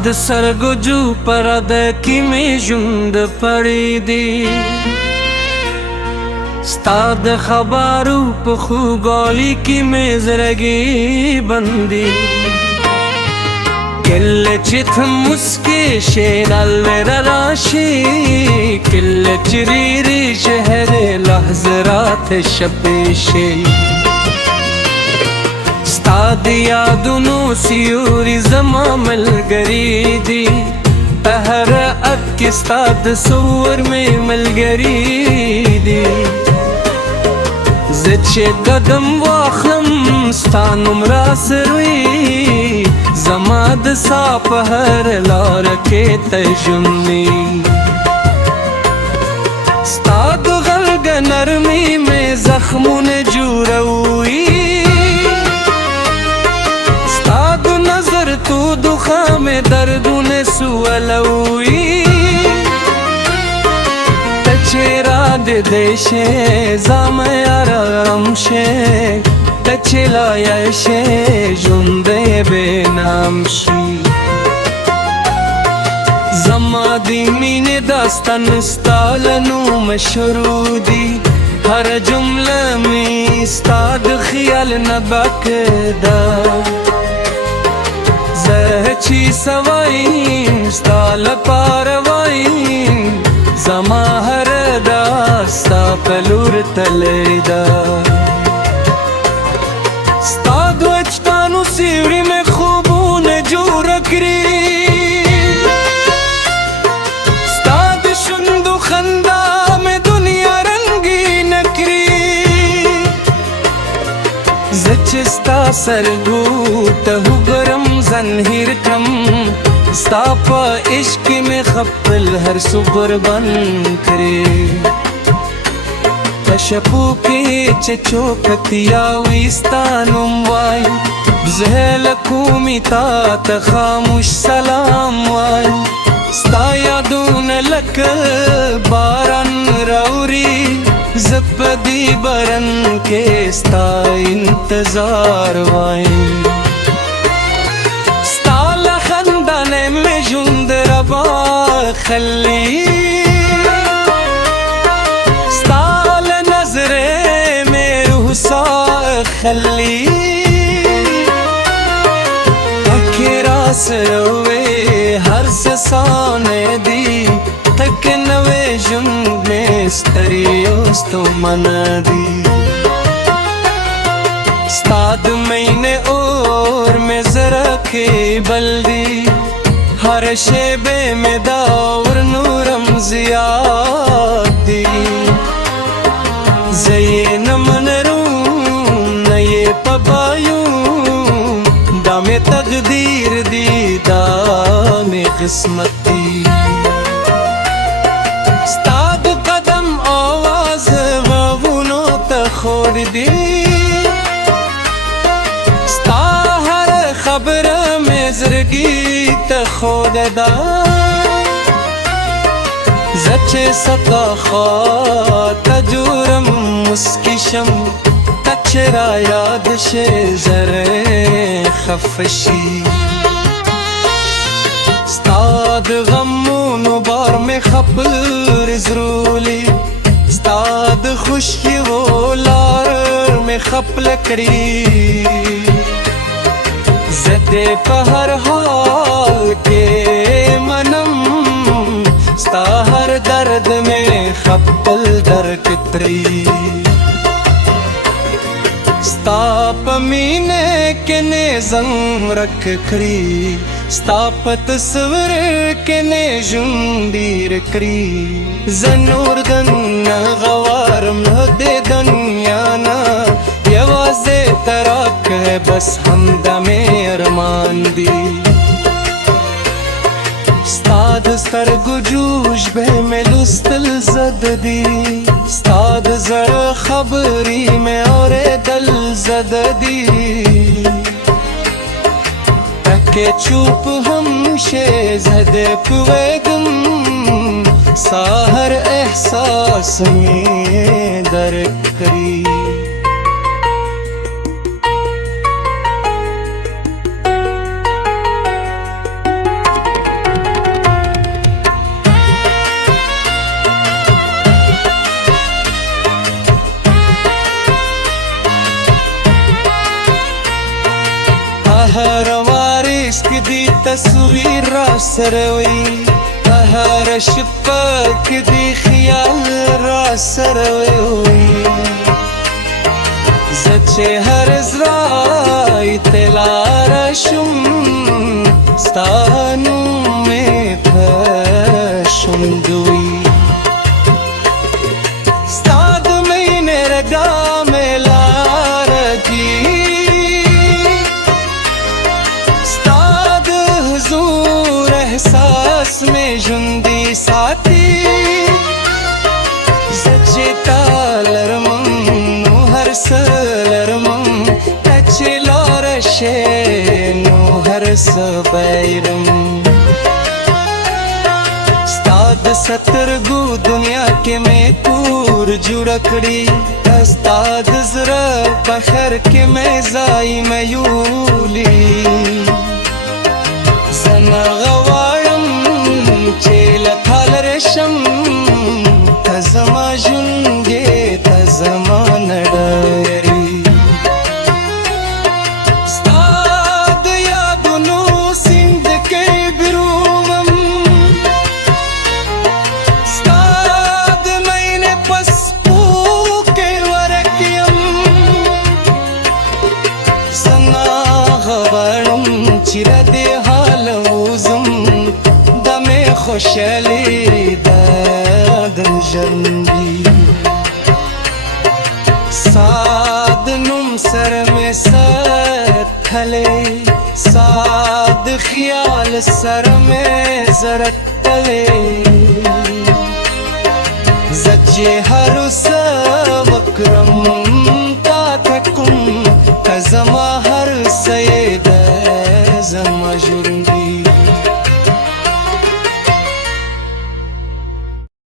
ستاد سرگجو پرده کی می ژوند پریدی ستاد خبرو په خوګالی کی می زړګي بندي کله چې ته مسکي شې نل راشي کله چې ریری شهر لحظات شپې شي ستاد یادونو سیوري زما ملګری دي په هر اک ستاد سور می ملګری دي زه چې قدم واخلم ستا نوم راسروي زما د سا په هر لار کې ته ژوندي ستا د غږ نرمي مې زخمونه جوړوي تو دخا میں دردونه سولوي تچرا د دیشه زام آرام شه تچلا یشه ژوندې به نام شي زما دی مینې داستان ستالنو مشروع دي هر جمله می ستا د خیال نه بکدا چی سوایم ستا لپاره وایم زما هر دا ستا په لور تللی ده ستا د وجدانو سیوري مې خوبونه جوړه کړي ستا د شونډو خندا مې دنیا رنګینه کړي زه چې ستا سرګو ته وګورم زنهیر کم ستا پا عشق میں خپل ہر صبر بن کرے تشپو کے چچو کتیاوی ستا نموائی زہلکومی تا تخاموش سلام وائی ستا یادون لک باران راوری زپ دی برن کے ستا انتظار وائی ژوند ربا خلی ستا له نظرې مې روح سا خلی پکې را سره وې هر څه سانې دي تک نوې ژوند مې ستړی ستومانه دي ستا د مینې اور مې زړه کې بل دي ہر شیبے میں داور نورم زیاد دی زین منروم نئے پبایوں دام تقدیر دی دام قسمت دی ستاد قدم آواز غوونو تخور دی ستا ہر خبر میں زرگی خود دا زچ ستا خوات جورم مسکشم تچرا یاد شه زره خفشی ستاد غمونو بار میں خپل زرولی ستاد خوشی و لار میں خپل کری زده په هر حال کې منم ستا هر درد میں خپل درد تری ستا په مینه کې نه زنګ رکھ کړی ستا په تصور کې نه ژوندیر کړی زنور دن غوارم د دنیا نه یوازې تراک ہے بس همدم ارمان دی ستاد سترګو جوش به مې لوستل زد دی ستاد زړه خبرې مې اورېدل زد دی تکې چوپ هم شې زده پوهېږم ستا هر احساس مې درک کړي تصویر را سروي هر شپه کې دی خیال را سروي زه چې هر زرای تلار شم ستا نوم مې په شونډوي ستا د مینې رګا مې لار دي ستا د حضور احساس مې ژوندی ساتي زه چې تا لرم نو هر څه لرم ته چې لاړه شې نو هر څه بیرم ستا د سترګو دنیا کې مې کور جوړ کړي ستا د زړه په خیر کې مې ځای میولي زه نه غواړم چې له تا لرې شم ته زما ژوند یې ته زما نړۍ ستا د یادونو سیند کې برومم ستا د مینې په څپو کې ورک یم زه نه غواړم چې له دې حاله وځم دا مې خوشحالي ده د ژوند ستا د نوم سره مې سر تللی ستا د خیال سره مې زړه تللی